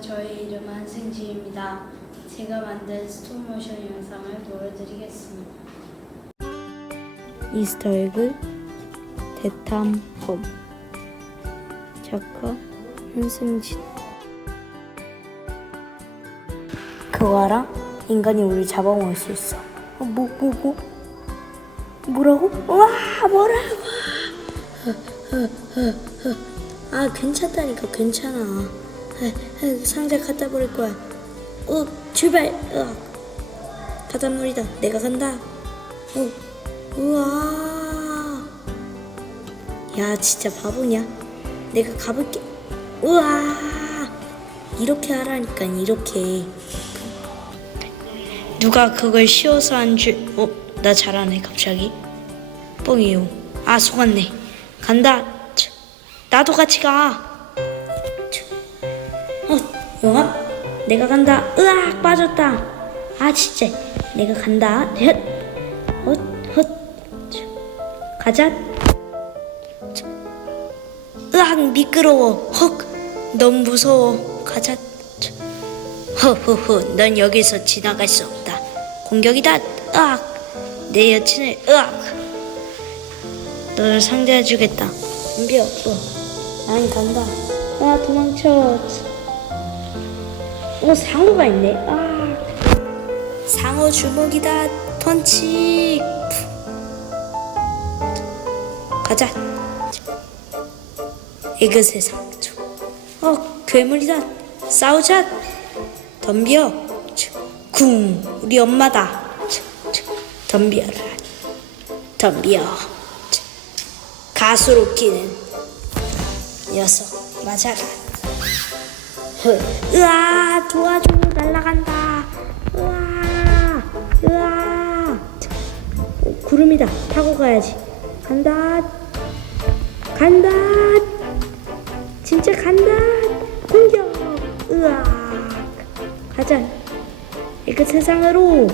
저의 이름은 한승지입니다. 제가 만든 스톱모션 영상을 보여드리겠습니다. 이스터에그 대탐험 작가 한승진 그거랑 인간이 우리 잡아먹을 수 있어 어, 뭐, 뭐, 뭐? 뭐라고? 와 뭐라고 아 괜찮다니까 괜찮아 상자 갖다 버릴 거야. 어 출발! 어. 바닷물이다. 내가 간다. 어 우와. 야 진짜 바보냐? 내가 가볼게. 우와. 이렇게 하라니까 이렇게. 누가 그걸 씌워서 한 줄 어? 나 잘하네 갑자기. 뻥이요. 아 속았네. 간다. 차, 나도 같이 가 영아 내가 간다. 으악 빠졌다. 아 진짜. 내가 간다. 헛. 헛, 헛. 차. 가자. 차. 으악 미끄러워. 헉. 너무 무서워. 가자. 차. 허허허. 넌 여기서 지나갈 수 없다. 공격이다. 으악. 내 여친을 으악. 너를 상대해주겠다. 준비 없어. 난 간다. 아 도망쳐 어 상어가 있네. 아. 상어 주먹이다 펀치 가자. 에그 세상 어 괴물이다. 싸우자. 덤벼. 쿵. 우리 엄마다. 덤벼라. 덤벼. 가수로 끼는 녀석. 맞아라. 헐. 으아 도와줘 날라간다. 으아 으아. 어, 구름이다. 타고 가야지. 간다. 간다. 진짜 간다. 공격. 으아. 가자. 이그 세상으로